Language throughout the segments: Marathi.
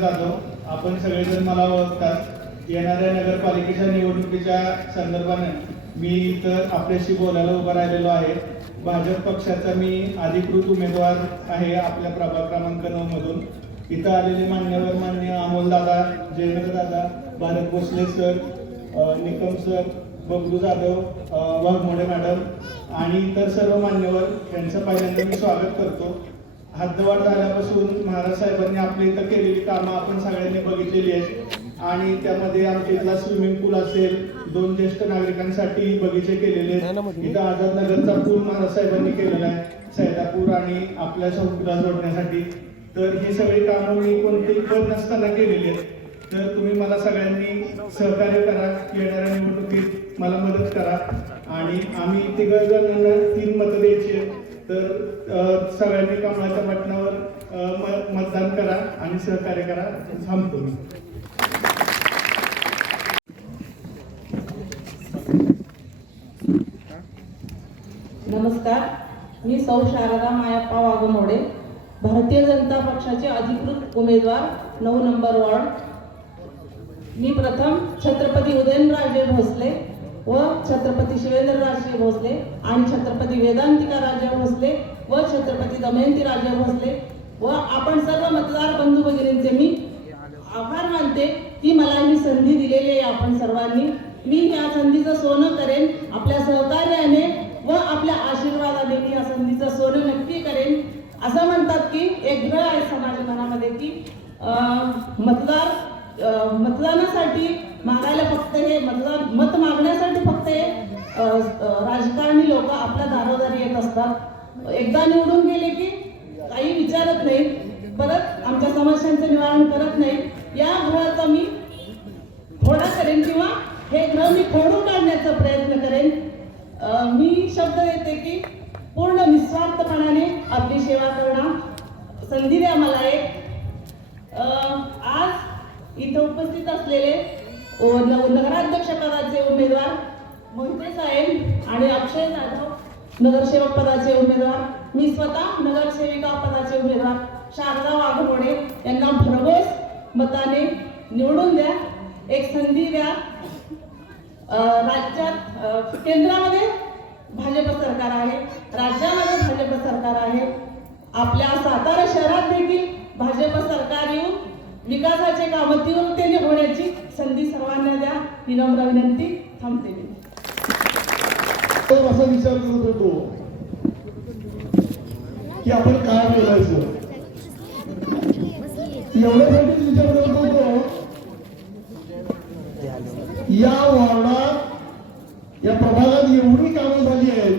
जाधव आपण सगळेजण मला ओळखतात. येणाऱ्या नगरपालिकेच्या निवडणुकीच्या संदर्भाने मी इथं आपल्याशी बोलायला उभं राहिलेलो आहे. भाजप पक्षाचा मी अधिकृत उमेदवार आहे आपल्या प्रभाग क्रमांक नऊ मधून इथं आलेले मान्यवर मान्य अमोल दादा जयेंद्र दादा Bharat Bhosale sir Nikam sir Bablu Jadhav Waghmode madam आणि इतर सर्व मान्यवर यांचं पहिल्यांदा मी स्वागत करतो. हद्दवाढ झाल्यापासून महाराज साहेबांनी आपल्या इथं केलेली कामं आपण सगळ्यांनी बघितलेली आहेत. आणि त्यामध्ये आमच्या इथला स्विमिंग पूल असेल दोन ज्येष्ठ नागरिकांसाठी बगीचे केलेले आहेत. इथं आझाद नगरचा पूल महाराज साहेबांनी केलेला आहे. सैदापूर आणि आपल्या संस्कृतीला जोडण्यासाठी तर ही सगळी कामं मी कोणतेही पद नसताना केलेली आहेत. तर तुम्ही मला सगळ्यांनी सहकार्य करा येणाऱ्या निवडणुकीत मला मदत करा. आणि आम्ही तिघजणांना तीन मतं द्यायची तर सगळ्यांनी कमळाच्या बटनावर मतदान करा आणि सहकार्य करा. थांबतो मी. नमस्कार. मी सौ शारदा मायाप्पा वाघमोडे. भारतीय जनता पक्षाचे अधिकृत उमेदवार नऊ नंबर वॉर्ड. मी प्रथम छत्रपती उदयनराजे भोसले व छत्रपती शिवेंद्रराजे भोसले आणि छत्रपती वेदांतिका राजे भोसले व छत्रपती दमयंती राजे भोसले व आपण सर्व मतदार बंधू भगिनींचे मी आभार मानते. की मला ही संधी दिलेली आहे आपण सर्वांनी. मी या संधीचं सोनं करेन आपल्या सहकार्याने व आपल्या आशीर्वादाने मी या संधीचं सोनं नक्की करेन. असं म्हणतात की एक ग्रह आहे समाज मनामध्ये की मतदार मतदानासाठी मागायला फक्त हे मतदान मत मागण्यासाठी फक्त हे राजकारणी लोक आपल्या दारोदारी येत असतात. एकदा निवडून गेले की काही विचारत नाही परत आमच्या समस्यांचं निवारण करत नाही या ग्रहाचा मी थोडा करेन किंवा हे ग्रह मी फोडून काढण्याचा प्रयत्न करेन. मी शब्द देते की आपली सेवा करणं. संधी द्या मला एक. आज इथं उपस्थित असलेले नगराध्यक्षपदाचे नगराध्यक्ष पदाचे उमेदवार मोहिते साहेब आणि अक्षय जाधव नगरसेवक पदाचे उमेदवार मी स्वतः नगरसेविका पदाचे उमेदवार शारदा वाघमोडे यांना भरघोस मताने निवडून द्या. एक संधी द्या. राज्यात केंद्रामध्ये भाजप सरकार आहे राज्यामध्ये भाजप सरकार आहे. आपल्या सातारा शहरात देखील भाजप सरकार येऊन विकासाचे काम तीव्रतेने होण्याची संधी सर्वांना द्या. ही नम्र विनंती थांबते. तर असा विचार करत होतो की आपण काय बोलायचं? एवढ्यासाठीच विचार करत होतो या वॉर्डात या प्रभागात एवढी कामं झाली आहेत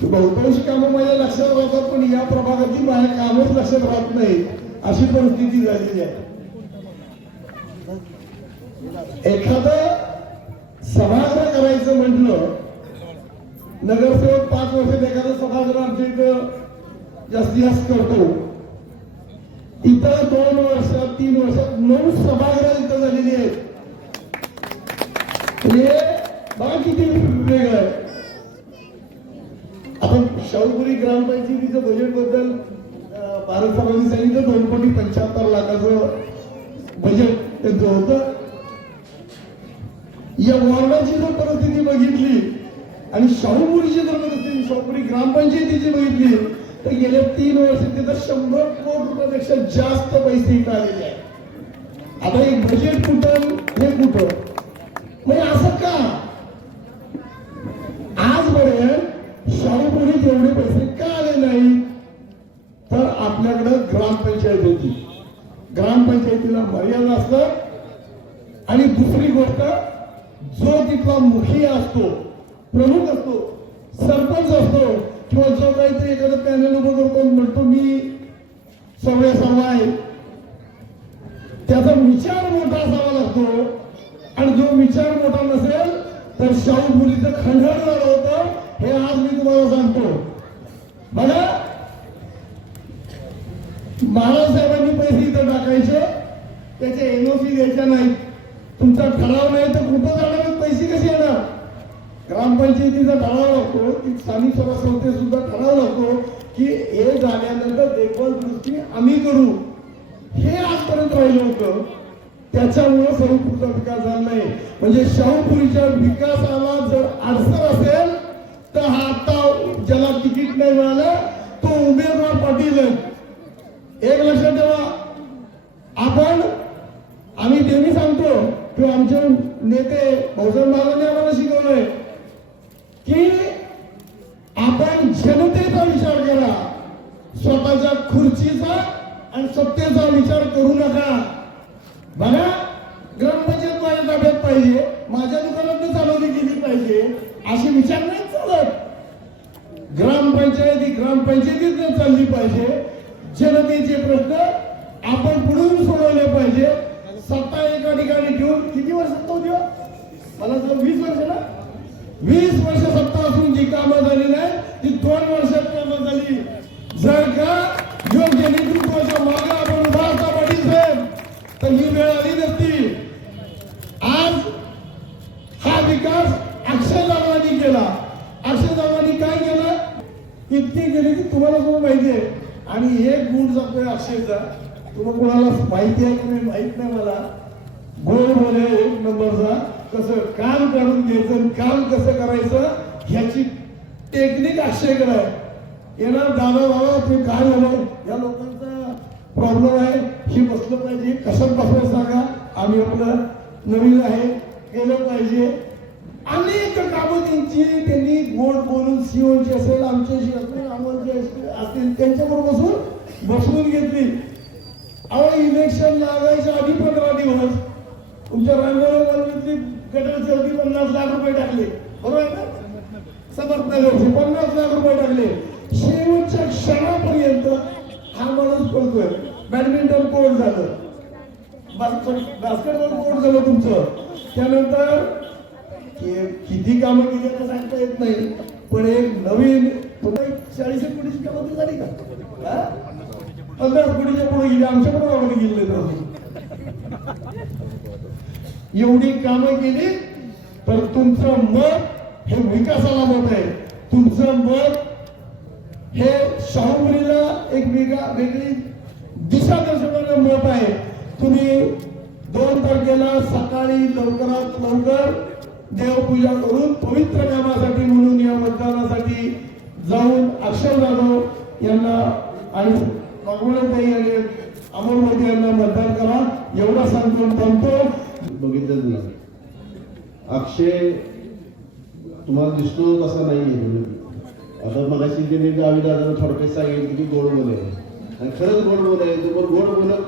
की बहुतांश कामं माझ्या लक्षात राहतात पण या प्रभागाची माझ्या कामच लक्षात राहत नाही. अशी परिस्थिती झालेली आहे. एखादं सभागृह करायचं म्हटलं नगरसेवक पाच वर्षात एखादं सभागृह आमच्या इथं जास्तीत जास्त करतो. इतर दोन वर्षात तीन वर्षात नऊ सभागृह इथं झालेली आहेत. म्हणजे बघा किती वेगळं आहे. आपण शाहूपुरी ग्रामपंचायतीचं बजेटबद्दल भारत सरकारने सांगितलं दोन कोटी पंच्याहत्तर लाखाचं बजेट त्यांचं होतं. या वॉर्डाची जर परिस्थिती बघितली आणि शाहूपुरीची जर परिस्थिती शाहूपुरी ग्रामपंचायतीची बघितली तर गेल्या तीन वर्ष तिथं शंभर कोटी रुपयापेक्षा जास्त पैसे इथं आलेले आहेत. आता एक बजेट कुठं हे कुठं? म्हणजे असं का? आज आजपर्यंत एवढे पैसे का आले नाही? तर आपल्याकडं ग्रामपंचायत होती. ग्रामपंचायतीला मर्यादा असतात आणि दुसरी गोष्ट जो तिथला मुखी असतो प्रमुख असतो सरपंच असतो किंवा जो काहीतरी एखादं पॅनल उभं करतो म्हणतो मी सगळ्या सर्व आहे त्याचा विचार मोठा असावा लागतो. आणि जो विचार मोठा नसेल तर शाहू मुलीचं खंडण झालं होतं. हे आज मी तुम्हाला सांगतो. बघा महाराज साहेबांनी पैसे इथं टाकायचे. त्याच्या एनओसी द्यायच्या नाहीत. तुमचा ठराव नाही तर कुठं जाणार पैसे कसे येणार? ग्रामपंचायतीचा ठराव लागतो ती स्थानिक स्वराज संस्थे सुद्धा ठराव लागतो की हे झाल्यानंतर देखभाल दृष्टी आम्ही करू. हे आजपर्यंत राहिलं होतं. त्याच्यामुळे शाहूपूरचा विकास झाला नाही. म्हणजे शाहूपुरीच्या विकासाला जर अडचण असेल तर हा आता ज्याला तिकीट नाही मिळालं तो उमेदवार पाटील आहे. एक लक्षात ठेवा. आपण आम्ही नेहमी सांगतो किंवा आमचे नेते भाऊसाहेब महाराजांनी आम्हाला शिकवलंय की आपण जनतेचा विचार करा. स्वतःच्या खुर्चीचा आणि सत्तेचा विचार करू नका. बघा ग्रामपंचायत माझ्या ताब्यात पाहिजे माझ्या दुकानात चालवली गेली पाहिजे असे विचार नाही चालत ग्रामपंचायती ग्रामपंचायतीत चालली पाहिजे. जनतेचे प्रश्न आपण पुढून सोडवले पाहिजे. सत्ता एका ठिकाणी ठेवून किती वर्ष सत्ता होती हो? मला तर वीस वर्ष ना? वीस वर्ष सत्ता असून जी कामं झाली नाही ती दोन वर्षात कामं झाली. जर का योग्य नेतृत्वाच्या मागे आपण उभा असता पाटील साहेब तर ही वेळ आली नसती आज हा विकास अक्षय दादांनी केला अक्षय दादांनी काय केलं इतके गेले की तुम्हाला सुद्धा माहिती आहे आणि एक गुण जातोय अक्षयचा. तुला कोणाला माहिती आहे की नाही? माहीत नाही मला. गोड बोले एक नंबरचा. कसं काम करून घ्यायचं काम कसं करायचं ह्याची टेक्निक अक्षयकडे आहे. येणार दादा बाबा ते काय झालं? या लोकांचा प्रॉब्लेम आहे. हे बसलं पाहिजे. कसं बसलं सांगा? आम्ही आपलं नवीन आहे. केलं पाहिजे. अनेक कामं त्यांची. त्यांनी गोड बोलून सीओची असेल आमच्याशी असेल असतील त्यांच्याबरोबर बसून बसवून घेतली. अहो इलेक्शन लागायच्या आधी पंधरा दिवस तुमच्या रंगवली गटर चौथी पन्नास लाख रुपये टाकले. बरोबर आहे ना समर्थनगरचे पन्नास लाख रुपये टाकले. शेवटच्या क्षणापर्यंत हा माणूस पळतोय. बॅडमिंटन कोर्ट झालं. बास्केटबॉल कोर्ट झालं तुमचं. त्यानंतर किती कामं केली सांगता येत नाही. पण एक नवीन चाळीस एक कोटीची कामं झाली का? हा? पन्नास कोटीच्या पुढे गेली आमच्या पण गावाकडे गेले ना एवढी कामं केली तर तुमचं मत हे विकासाला मत आहे. तुमचं मत हे शाहूमुलीला एक वेगळा वेगळी दिशा दर्शवणारं मत आहे. तुम्ही दोन तारखेला सकाळी लवकरात लवकर देवपूजा करून पवित्र नामासाठी म्हणून या मतदानासाठी जाऊन अक्षर जाधव यांना आणि भगवंताई आणि मोदी यांना मतदान करा. एवढा सांगतो थांबतो. बघितलं नाही अक्षय तुम्हाला दिसतो तसा नाही आता मगाशी त्यांनी गावी दादा थोडक्यात सांगितलं की गोड बोल आहे. आणि खरंच गोड बोल आहे तो पण गोड बोलत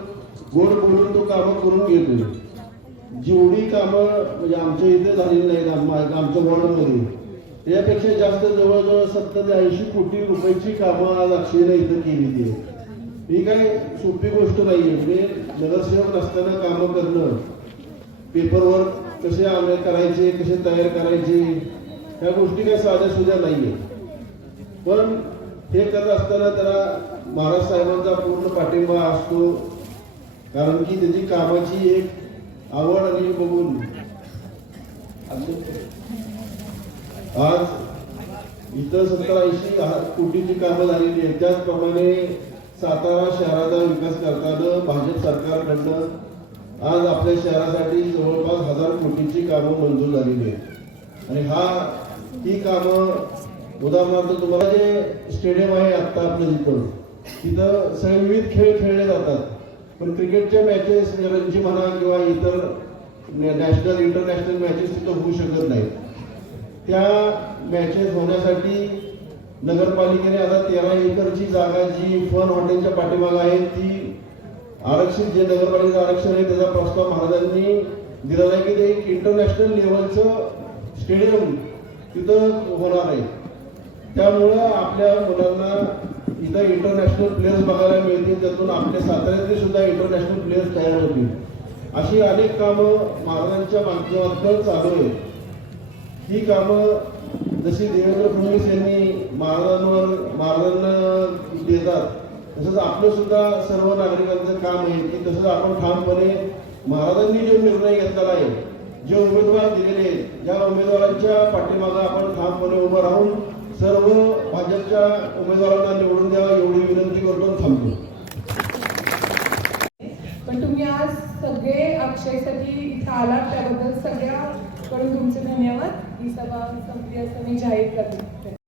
गोड बोलून तो कामं करून घेतो जेवढी कामं म्हणजे आमच्या इथे झालेली नाहीत आमच्या वॉर्डमध्ये. त्यापेक्षा जास्त जवळजवळ सत्तर ते ऐंशी कोटी रुपयाची कामं आज अक्षयला इथं केली ती. ही काही सोपी गोष्ट नाही आहे म्हणजे नगरसेवक नसताना कामं करणं पेपरवर कसे आम्ही करायचे कसे तयार करायचे ह्या गोष्टी काही साध्या सुद्धा नाहीये. पण हे करत असताना त्याला महाराज साहेबांचा पूर्ण पाठिंबा असतो. कारण की त्याची कामाची एक आवड आणि बघून आज इतर सत्तर ऐंशी कोटीची कामं झालेली आहेत. त्याचप्रमाणे सातारा शहराचा विकास करताना भाजप सरकारकडनं आज आपल्या शहरासाठी जवळपास हजार कोटीची कामं मंजूर झालेली आहेत. आणि हा ही कामं उदाहरणार्थ तुम्हाला जे स्टेडियम आहे आत्ता आपलं जिथं तिथं सगळे विविध खेळ खेळले जातात. पण क्रिकेटच्या मॅचेस रणजी म्हणा किंवा इतर नॅशनल इंटरनॅशनल मॅचेस तिथं होऊ शकत नाहीत. त्या मॅचेस होण्यासाठी नगरपालिकेने आता तेरा एकरची जागा जी फन हॉटेलच्या पाठीमागे आहे ती आरक्षित जे नगरपालिकेचं आरक्षण आहे त्याचा प्रस्ताव महाराजांनी दिलेला आहे की ते एक इंटरनॅशनल लेवलचं स्टेडियम तिथं होणार आहे. त्यामुळं आपल्या मुलांना इथं इंटरनॅशनल प्लेयर्स बघायला मिळतील त्यातून आपल्या साताऱ्यातले सुद्धा इंटरनॅशनल प्लेयर्स तयार होतील. अशी अनेक कामं महाराजांच्या माध्यमातून चालू आहेत. ही कामं जशी देवेंद्र फडणवीस यांनी महाराजांवर महाराजांना देतात तसंच आपलं सुद्धा सर्व नागरिकांचं काम आहे की तसंच आपण ठामपणे महाराजांनी जो निर्णय घेतलेला आहे जे उमेदवार दिलेले आहेत ज्या उमेदवारांच्या पाठीमागं आपण ठामपणे उभं राहून सर्व भाजपच्या उमेदवारांना निवडून द्यावा एवढी विनंती करतो थांबतो. पण तुम्ही आज सगळे अक्षयसाठी इथं आलात त्याबद्दल सगळ्याकडून तुमचे धन्यवाद. ही सभा संपली असं मी जाहीर करते.